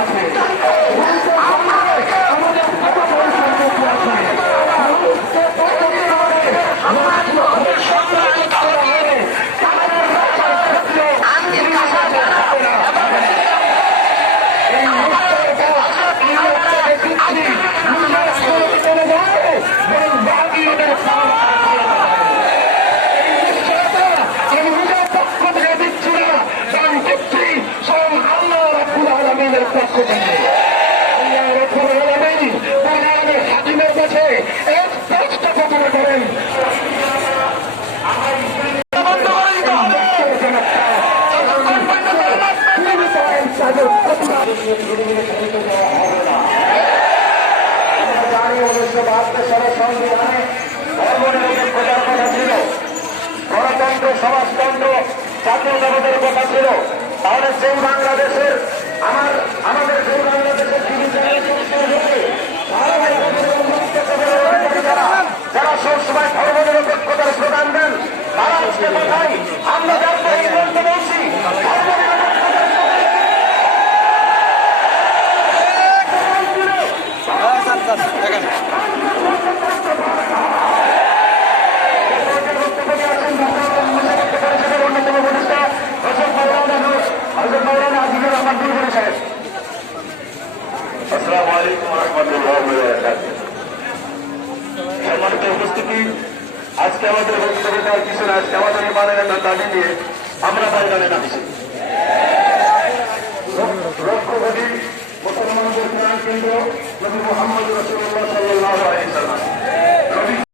আছে, আমাদের কত বড় সম্পর্ক আছে, মানুষকে কত করে সংগ্রামিত করা হবে, তাদের রাখার ক্ষেত্রে এই মুহূর্তের পর চলে যায় এবং বাকি ওদের পক্ষ থেকে হাকিমের কাছে এক প্রশ্ন প্রচার করেন। গণতন্ত্র সমাজতন্ত্র জাতীয় জগতের কথা ছিল, তাহলে সেই বাংলাদেশের আমাদের সেই বাংলাদেশের যারা সবসময় ধর্মনিরপেক্ষতার স্লোগান দেন, তারা আজকে কোথায়? আমরা জানতে বলতে বলছি সম্মানিত উপস্থিতি, আজকে আমাদের বক্তব্যটার কিছু না, আজকে আমাদের মানের একটা দাবি নিয়ে আমরা ময়দানে নামছি। লক্ষ্যবাদী মুসলমানদের প্রাণ কেন্দ্র নবী মুহাম্মদ রাসূলুল্লাহ